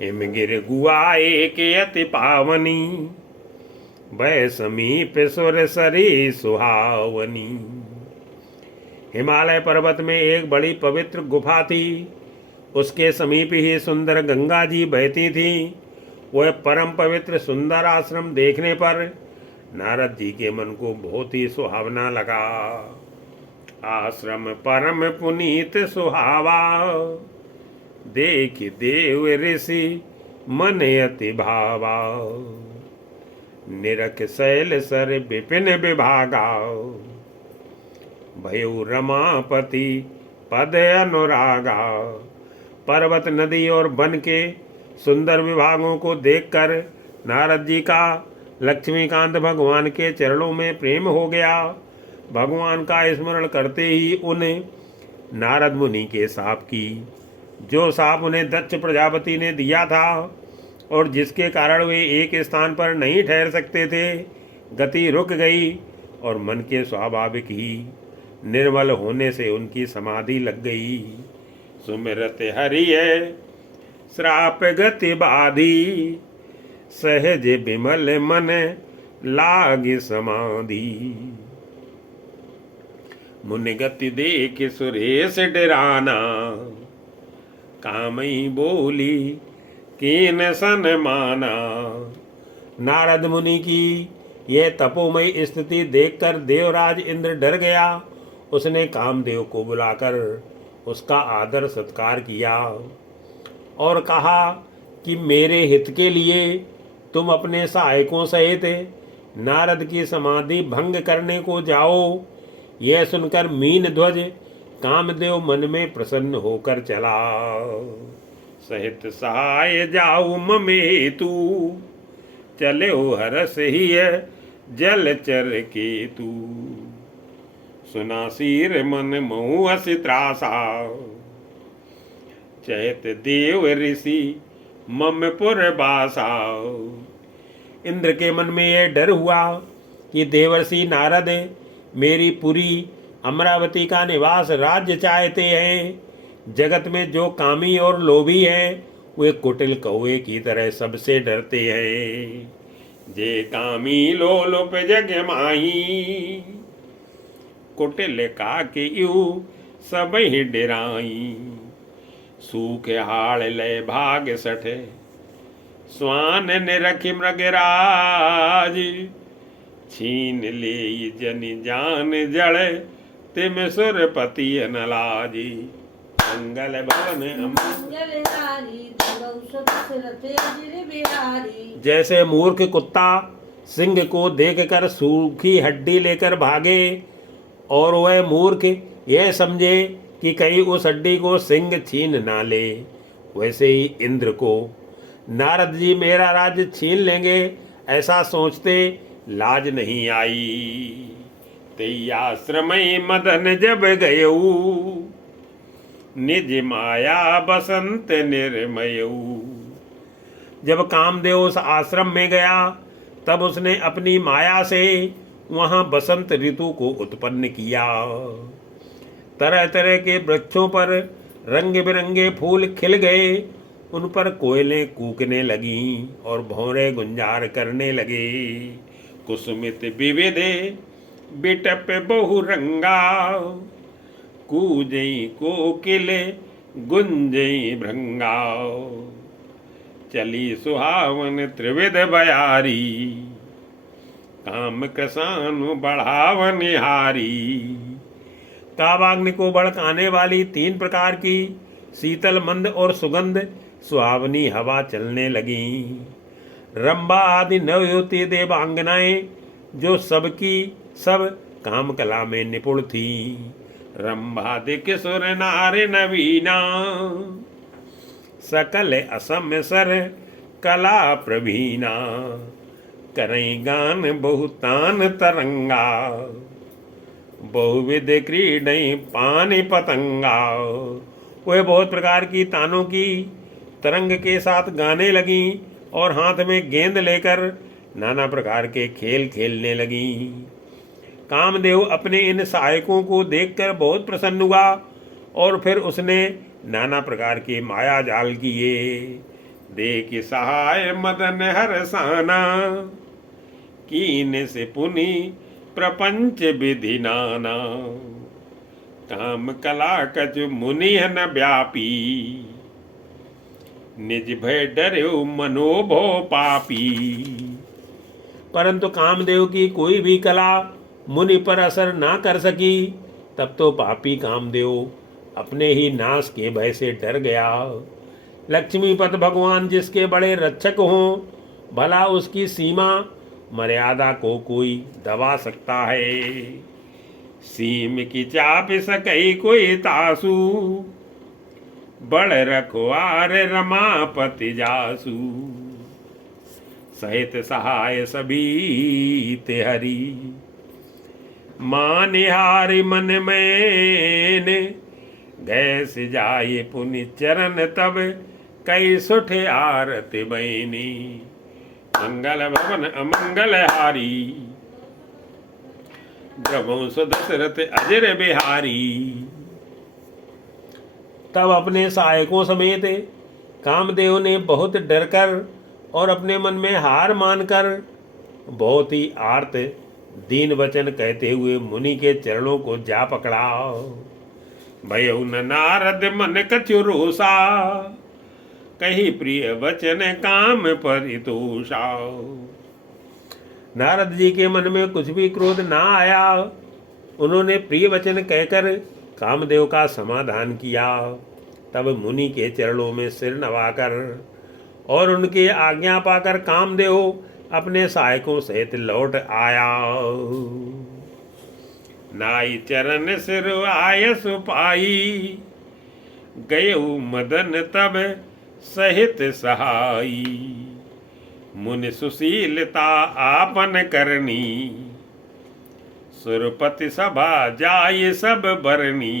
Him गिर गुआए के अति पावनी, भय समीप सुर सरी सुहावनी। हिमालय पर्वत में एक बड़ी पवित्र गुफा थी। उसके समीप ही सुंदर गंगा जी बहती थी। वह परम पवित्र सुंदर आश्रम देखने पर नारद जी के मन को बहुत ही सुहावना लगा। आश्रम परम पुनीत सुहावा, देख देव ऋषि मन अति भावा। निरख शैल सर विपिन विभागा, भयउ रमापति पद अनुरागा। पर्वत नदी और वन के सुंदर विभागों को देखकर नारद जी का लक्ष्मीकांत भगवान के चरणों में प्रेम हो गया। भगवान का स्मरण करते ही उन्हें नारद मुनि के साप की, जो साप उन्हें दक्ष प्रजापति ने दिया था और जिसके कारण वे एक स्थान पर नहीं ठहर सकते थे, गति रुक गई और मन के स्वाभाविक ही निर्मल होने से उनकी समाधि लग गई। सुमिरत हरिय श्राप गति बाधी, सहज विमल मन लाग समाधि। मुनि गति देख सुरेश डराना, कामई बोली कीन सन माना। नारद मुनि की यह तपोमयी स्थिति देखकर देवराज इंद्र डर गया। उसने कामदेव को बुलाकर उसका आदर सत्कार किया और कहा कि मेरे हित के लिए तुम अपने सहायकों सहित नारद की समाधि भंग करने को जाओ। यह सुनकर मीन ध्वज कामदेव मन में प्रसन्न होकर चला। सहित सहाय जाऊ ममेतु, चले हरस ही जलचर केतु। सुना सिर मन महु अस त्रासा, चैत देव ऋषि मम पुर बासा। इंद्र के मन में यह डर हुआ कि देवर्षि नारद मेरी पुरी अमरावती का निवास राज्य चाहते हैं। जगत में जो कामी और लोभी हैं वे कुटिल कौवे की तरह सबसे डरते हैं। जे कामी लोलुप जग माही, कुटिल का के यू सब ही डराई। सूख हाड़ लय भाग सठे, स्वान निरखि मृगराज। छीन ले जनि जान जड़, तिम सुरपति नलाजी। मंगल भवन जैसे मूर्ख कुत्ता सिंह को देखकर सूखी हड्डी लेकर भागे और वह मूर्ख यह समझे कि कहीं उस हड्डी को सिंह छीन ना ले, वैसे ही इंद्र को नारद जी मेरा राज्य छीन लेंगे ऐसा सोचते लाज नहीं आई। तेयाश्रमय मदन जब गयऊ, निज माया बसंत निर्मयऊ। जब कामदेव उस आश्रम में गया तब उसने अपनी माया से वहां बसंत ऋतु को उत्पन्न किया। तरह तरह के वृक्षों पर रंग बिरंगे फूल खिल गए, उन पर कोयलें कूकने लगीं और भौरे गुंजार करने लगे। कुसुमित विविधे बिटप बहुरंगा, कूजई कोकिले गुंजई भृंगा। चली सुहावन त्रिविध बयारी, काम कसानु बढ़ावन हारी। कावाग्नि को भड़काने वाली 3 प्रकार की शीतल मंद और सुगंध सुहावनी हवा चलने लगी। रंभा आदि नवयुवती देवांगनाएं जो सबकी सब काम कला में निपुण थी। रंभादि किशोर नार नवीना, सकल असम सर कला प्रवीणा। करई गान बहुतान तरंगा, बहुविध क्रीडई पानी पतंगा। वे बहुत प्रकार की तानों की तरंग के साथ गाने लगी और हाथ में गेंद लेकर नाना प्रकार के खेल खेलने लगी। कामदेव अपने इन सहायकों को देखकर बहुत प्रसन्न हुआ और फिर उसने नाना प्रकार के माया जाल किए। देख सहाय मदन हरसाना, कीन से पुनि प्रपंच विधि नाना। काम कला कछ मुनि न व्यापी, निज भय डर्यो मनोभो पापी। परंतु कामदेव की कोई भी कला मुनि पर असर ना कर सकी। तब तो पापी कामदेव अपने ही नाश के भय से डर गया। लक्ष्मीपति भगवान जिसके बड़े रक्षक हों, भला उसकी सीमा मर्यादा को कोई दबा सकता है। सीम की चाप सकई कोई तासु, बड़ रखवार रमापति जासु। सहित सहाय सभी ते हरि, मानिहारि मन में गैस जाए पुनि चरण तब, कई सुठ आरती बैनी। मंगल भवन अमंगल हारी, ब्रह्मों दशरथ अजर बिहारी। तब अपने सहायकों समेत कामदेव ने बहुत डरकर और अपने मन में हार मानकर बहुत ही आर्त दीन वचन कहते हुए मुनि के चरणों को जा पकड़ा। भयउ न नारद मन कछु रोषा, कही प्रिय वचन काम परितोषा। नारद जी के मन में कुछ भी क्रोध ना आया। उन्होंने प्रिय वचन कहकर कामदेव का समाधान किया। तब मुनि के चरणों में सिर नवाकर और उनकी आज्ञा पाकर कामदेव अपने सहायकों सहित लौट आया। नाई चरण सिर आयस पाई, गयऊ मदन तब सहित सहाई। मुनि सुशीलता आपन करनी, सुरपति सभा जाय सब बरनी।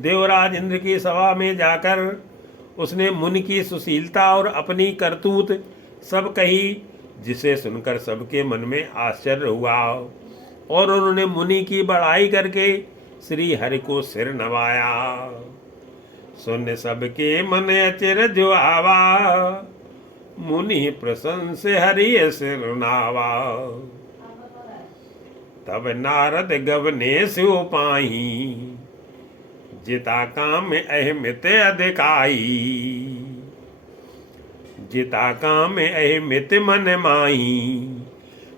देवराज इंद्र की सभा में जाकर उसने मुनि की सुशीलता और अपनी करतूत सब कही, जिसे सुनकर सबके मन में आश्चर्य हुआ और उन्होंने मुनि की बड़ाई करके श्री हरि को सिर नवाया। सुन सबके मन अचरज आवा, मुनि प्रशंस हरि सिर नावा। तब नारद गवने सिव पाही, जिता काम अहमित अधिकाई। जिता काम अहमित मन माही।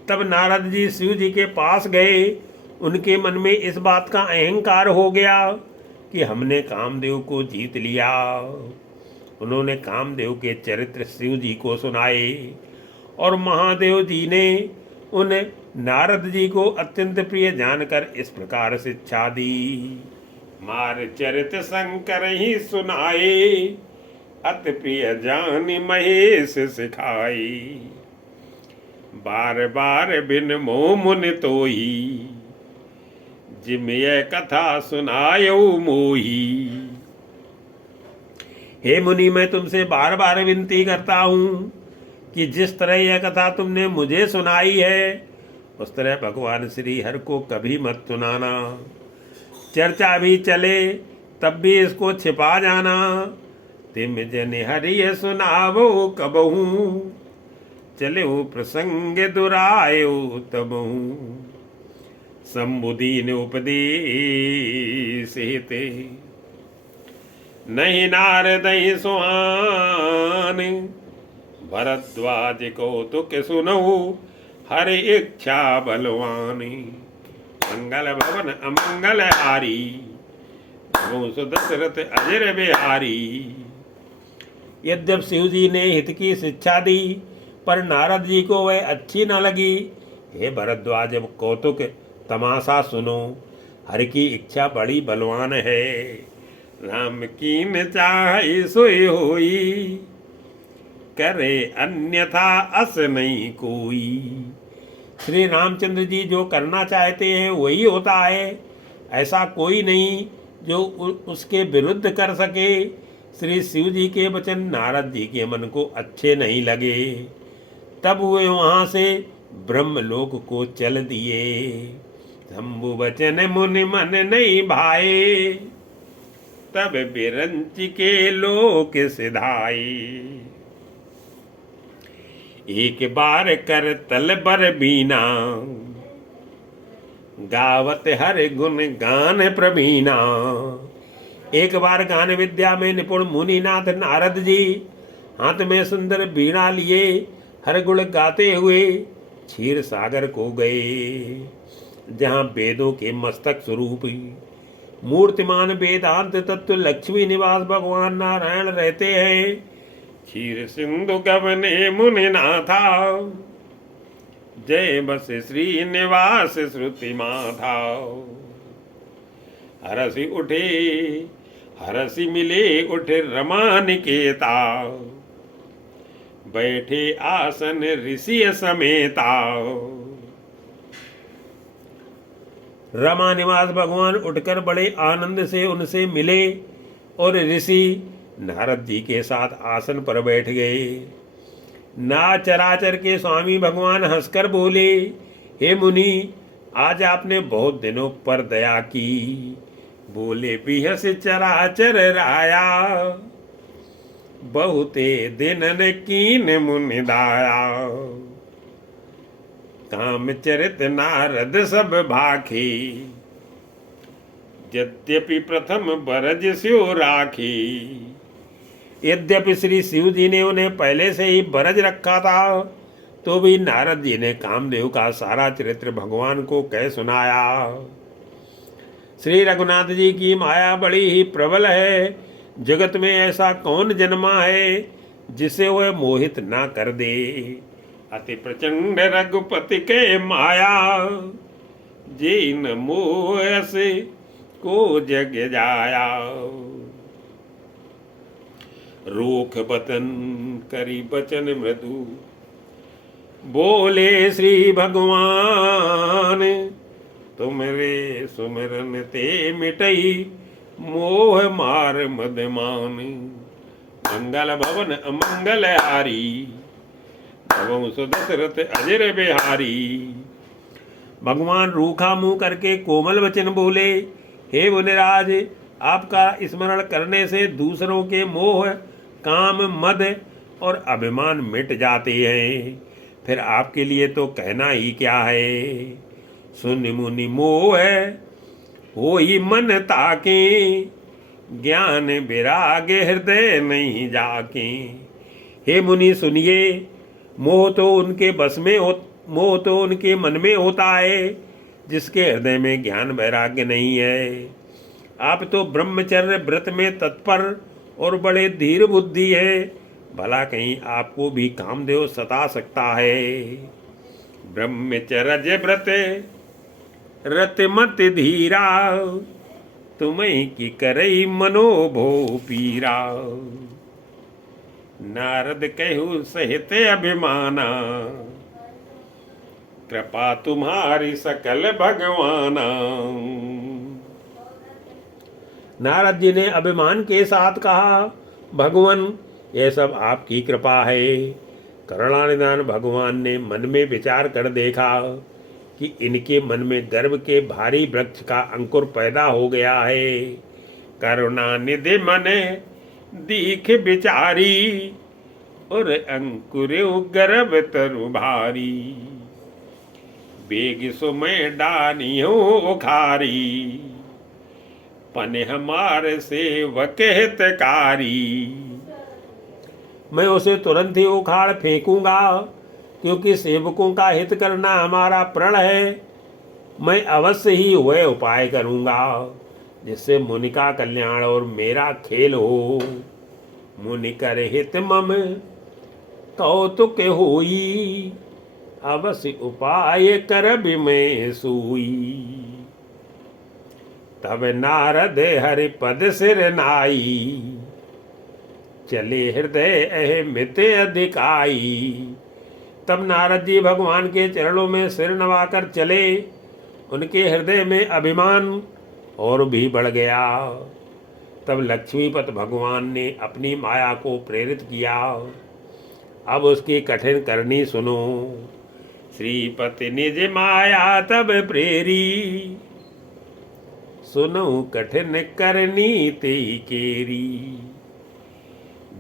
तब नारद जी शिव जी के पास गए। उनके मन में इस बात का अहंकार हो गया कि हमने कामदेव को जीत लिया। उन्होंने कामदेव के चरित्र शिव जी को सुनाए और महादेव जी ने उन नारद जी को अत्यंत प्रिय जानकर इस प्रकार शिक्षा दी। मार चरित शंकर ही सुनाए, अति प्रिय जानि महेश सिखाई। बार बार बिन मोह मुनि तोही, जिम यह कथा सुनायो मोही। हे मुनि, मैं तुमसे बार बार विनती करता हूँ कि जिस तरह यह कथा तुमने मुझे सुनाई है, उस तरह भगवान श्री हरि को कभी मत सुनाना। चर्चा भी चले तब भी इसको छिपा जाना। तिम जन हरि सुनावो कबहू, चले वो प्रसंग दुरायो तबहू। संबुदीन उपदेश हिते, नहीं नारद सुहान। भरद्वाज कौतुक सुनऊ, हरि इच्छा बलवानी। मंगल भवन अमंगल हारी, दशरथ अजर बिहारी। यद्यप शिव जी ने हित की शिक्षा दी, पर नारद जी को वह अच्छी न लगी। हे भरद्वाज, कौतुक तमाशा सुनो, हरि की इच्छा बड़ी बलवान है। राम कीन चाहे सोई होई, करे अन्यथा अस नहीं कोई। श्री रामचंद्र जी जो करना चाहते हैं वही होता है, ऐसा कोई नहीं जो उसके विरुद्ध कर सके। श्री शिव जी के वचन नारद जी के मन को अच्छे नहीं लगे। तब वे वहाँ से ब्रह्मलोक को चल दिए। शंभु वचन मुनि मन नहीं भाए, तब बिरंच के लोक सिधाई। एक बार कर तल बर बीना, गावत हर गुण गान प्रवीणा। एक बार गान विद्या में निपुण मुनिनाथ नारद जी हाथ में सुंदर बीणा लिए हर गुण गाते हुए क्षीर सागर को गए, जहाँ वेदों के मस्तक स्वरूप मूर्तिमान वेदांत तत्व लक्ष्मी निवास भगवान नारायण रहते हैं। क्षीर सिंधु गवने मुनि नाथा, जय बस श्री निवास श्रुति माथा। हरसि उठे हरसि मिले उठे रमा निकेता, बैठे आसन ऋषि समेता। रमा निवास भगवान उठकर बड़े आनंद से उनसे मिले और ऋषि नारद जी के साथ आसन पर बैठ गए। ना चराचर के स्वामी भगवान हंसकर बोले, हे मुनि, आज आपने बहुत दिनों पर दया की। बोले बिहस चराचर राया, बहुते दिनन कीन मुनि दाया। काम चरित नारद सब भाखी, यद्यपि प्रथम बरज स्यो राखी। यद्यपि श्री शिव जी ने उन्हें पहले से ही बरज रखा था, तो भी नारद जी ने कामदेव का सारा चरित्र भगवान को कह सुनाया। श्री रघुनाथ जी की माया बड़ी ही प्रबल है। जगत में ऐसा कौन जन्मा है जिसे वह मोहित ना कर दे। अति प्रचंड रघुपति के माया, जे न मोह से को जग जाया। रूख बतन करी बचन मृदु, बोले श्री भगवान। तुमरे सुमिरन ते मिटई, मोह मार मदमान। मंगल भवन अमंगल हारी, भवं सुदशरथ अजर बिहारी। भगवान रूखा मुंह करके कोमल वचन बोले, हे मुनिराज, आपका स्मरण करने से दूसरों के मोह, काम, मद और अभिमान मिट जाते हैं। फिर आपके लिए तो कहना ही क्या है। सुन मुनि मोह हो ही मन ताके, ज्ञान विराग हृदय नहीं जाके। हे मुनि सुनिए, मोह तो उनके बस में मोह तो उनके मन में होता है जिसके हृदय में ज्ञान वैराग्य नहीं है। आप तो ब्रह्मचर्य व्रत में तत्पर और बड़े धीर बुद्धि है, भला कहीं आपको भी कामदेव सता सकता है। ब्रह्मचर्य व्रत रत मत धीरा, तुम्हें की करई मनोभो पीरा। नारद कहु सहित अभिमाना, कृपा तुम्हारी सकल भगवाना। नारद जी ने अभिमान के साथ कहा, भगवान, यह सब आपकी कृपा है। करुणानिधान भगवान ने मन में विचार कर देखा कि इनके मन में गर्व के भारी वृक्ष का अंकुर पैदा हो गया है। करुणानिधि मन दीख विचारी, और अंकुर गर्भ तरु भारी। बेग सुमय डानियो उखारी, पन हमारे सेवक हितकारी। मैं उसे तुरंत ही उखाड़ फेंकूंगा, क्योंकि सेवकों का हित करना हमारा प्रण है। मैं अवश्य ही वह उपाय करूंगा जिससे मुनि का कल्याण और मेरा खेल हो। मुनि कर हित मम कौतुक होई, अवश्य उपाय कर मैं सोई। तब नारद हरि पद सिर नाई, चले हृदय अहमित अधिकाई। तब नारद जी भगवान के चरणों में सिर नवाकर चले। उनके हृदय में अभिमान और भी बढ़ गया। तब लक्ष्मीपत भगवान ने अपनी माया को प्रेरित किया। अब उसकी कठिन करनी सुनो। श्रीपति निज माया तब प्रेरी, सुनऊ कठिन करनी ते केरी।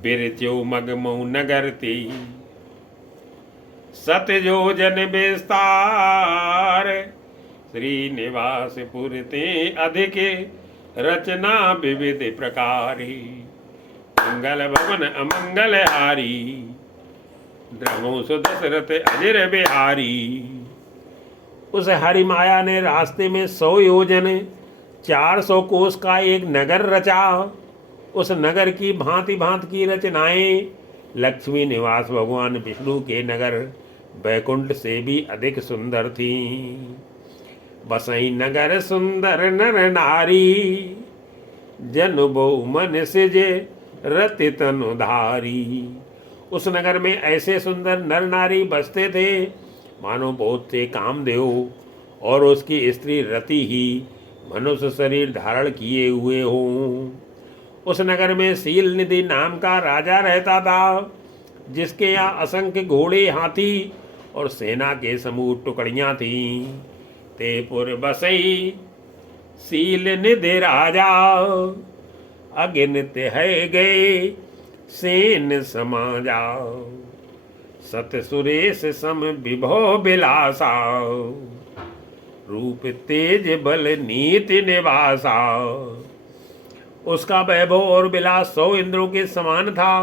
बिरत्यो मगमऊ नगर ते सतयोजन विस्तार। श्रीनिवासपुर ते अधिक रचना विविध प्रकारी। मंगल भवन अमंगल हारी द्रमो सुदशरथ अजर बिहारी। उस हरि माया ने रास्ते में 100 योजन 400 कोस का एक नगर रचा। उस नगर की भांति भांति की रचनाएं लक्ष्मी निवास भगवान विष्णु के नगर बैकुंठ से भी अधिक सुंदर थीं। बसई नगर सुंदर नर नारी जन बहु मन सिजे रति तनुधारी। उस नगर में ऐसे सुंदर नर नारी बसते थे मानो बहुत से कामदेव और उसकी स्त्री रति ही मनुष्य शरीर धारण किए हुए हों। उस नगर में शील निधि नाम का राजा रहता था जिसके यहाँ असंख्य घोड़े हाथी और सेना के समूह टुकड़ियाँ थीं। तेपुर बसई शील निधि राजा अगिनत है गए सेन समाजा। सत सुरेश सम विभव बिलासा रूप तेज बल नीति निवासा। उसका वैभव और विलास 100 इंद्रों के समान था।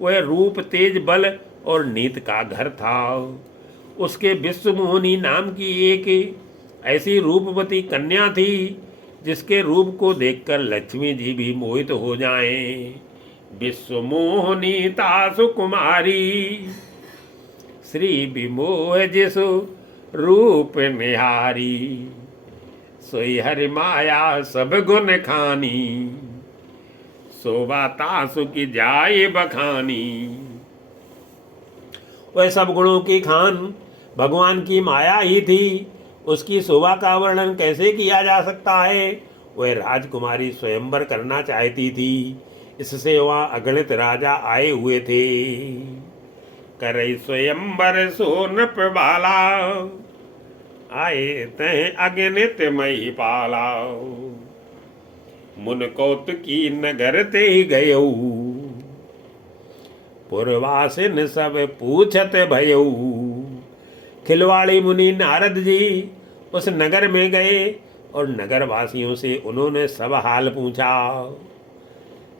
वह रूप तेज बल और नीत का घर था। उसके विश्वमोहिनी नाम की एक ऐसी रूपवती कन्या थी जिसके रूप को देखकर लक्ष्मी जी भी मोहित हो जाएं। विश्वमोहिनी तासु कुमारी श्री विमोह जिसु रूप निहारी। सोई हरि माया सब गुण खानी शोभा तासु की जाए बखानी। वह सब गुणों की खान भगवान की माया ही थी। उसकी शोभा का वर्णन कैसे किया जा सकता है। वह राजकुमारी स्वयंवर करना चाहती थी, इससे वहाँ अगणित राजा आए हुए थे। करई स्वयंवर सोनप बाला आए तह अगणित मही पाला। मुन कौतुकी नगर ते गयऊ पुरवासिन सब पूछत भयऊ। खिलवाड़ी मुनि नारद जी उस नगर में गए और नगर वासियों से उन्होंने सब हाल पूछा।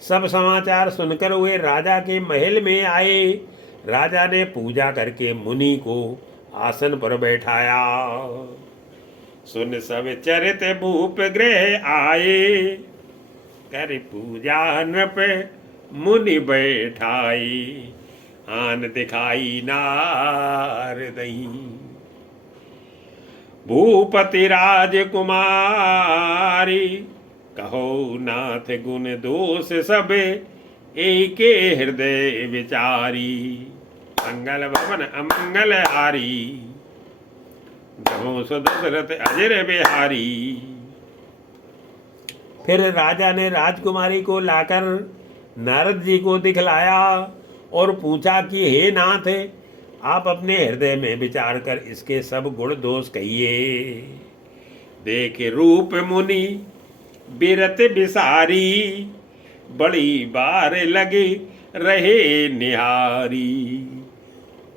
सब समाचार सुनकर वे राजा के महल में आए। राजा ने पूजा करके मुनि को आसन पर बैठाया। सुन सब चरित भूप गृह आए कर पूजा नृप मुनि बैठाई। आन दिखाई नारदई भूपति राजकुमारी। कहो नाथ गुण दोष सब एके हृदय विचारी। मंगल भवन अमंगल हारी गहो सुदशरथ अजर बिहारी। फिर राजा ने राजकुमारी को लाकर नारद जी को दिखलाया और पूछा कि हे नाथ, आप अपने हृदय में विचार कर इसके सब गुण दोष कहिए। देख रूप मुनि बिरत बिसारी बड़ी बार लगे रहे निहारी।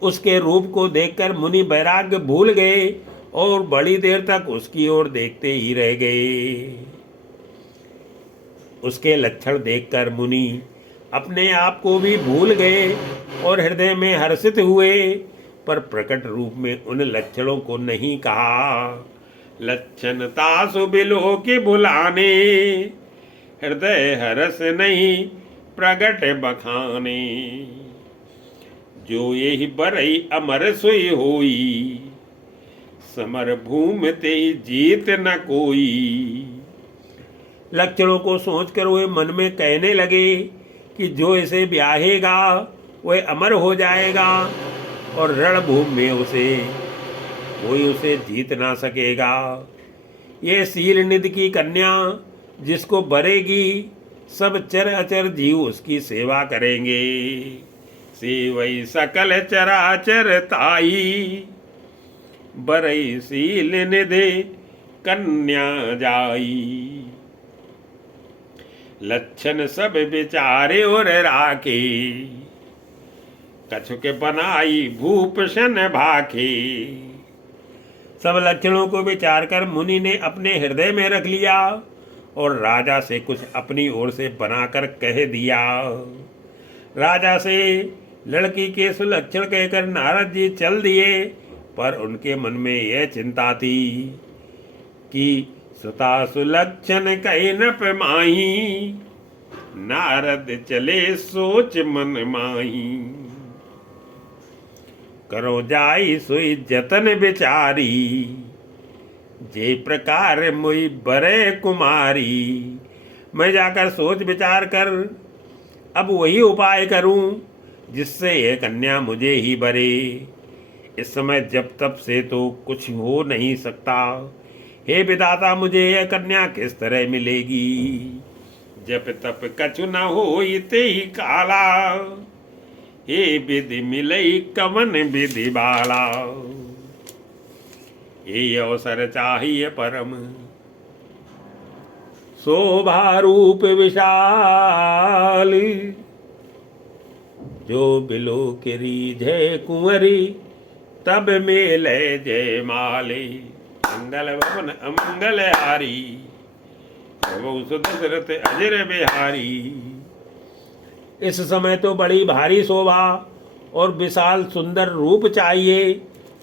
उसके रूप को देखकर मुनि वैराग्य भूल गए और बड़ी देर तक उसकी ओर देखते ही रह गए। उसके लक्षण देखकर मुनि अपने आप को भी भूल गए और हृदय में हर्षित हुए, पर प्रकट रूप में उन लक्षणों को नहीं कहा। लक्षण तासु बिलो के बुलाने हृदय हरस नहीं प्रगट बखाने। जो यही बरई अमर सोई होई समर भूमि ते जीत न कोई। लक्षणों को सोचकर वे मन में कहने लगे कि जो इसे ब्याहेगा वह अमर हो जाएगा और रणभूमि में कोई उसे जीत ना सकेगा। ये शील निधि की कन्या जिसको बरेगी सब चर अचर जीव उसकी सेवा करेंगे। सेवई सकल चराचर ताई बरई शील निधि कन्या जाई। लक्षण सब विचारे और राखे, कछुक बनाई भूषण भाखे। सब लक्षणों को विचार कर मुनि ने अपने हृदय में रख लिया और राजा से कुछ अपनी ओर से बनाकर कह दिया। राजा से लड़की के सुलक्षण कहकर नारद जी चल दिए, पर उनके मन में यह चिंता थी कि सुता सुलक्षण कहे न पैमाही, नारद चले सोच मन माही। करो जाई सोई जतन विचारी, जे प्रकार मुई बरे कुमारी। मैं जाकर सोच विचार कर अब वही उपाय करूं जिससे यह कन्या मुझे ही बरे। इस समय जब तब से तो कुछ हो नहीं सकता। हे विधाता, मुझे यह कन्या किस तरह मिलेगी? जब तप कछु न हो ते ही काला, हे विधि मिलई कवन विधि बाला। ये अवसर चाहिए परम, शोभा रूप विशाल। जो बिलो की रीझे कुंवरी, तब मेले जय माले। मंगल भवन अमंगल हारी, प्रभु सुदशरथ अजर बिहारी। इस समय तो बड़ी भारी शोभा और विशाल सुंदर रूप चाहिए,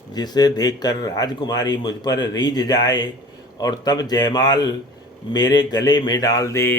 जिसे देखकर राजकुमारी मुझ पर रीझ जाए और तब जयमाल मेरे गले में डाल दे।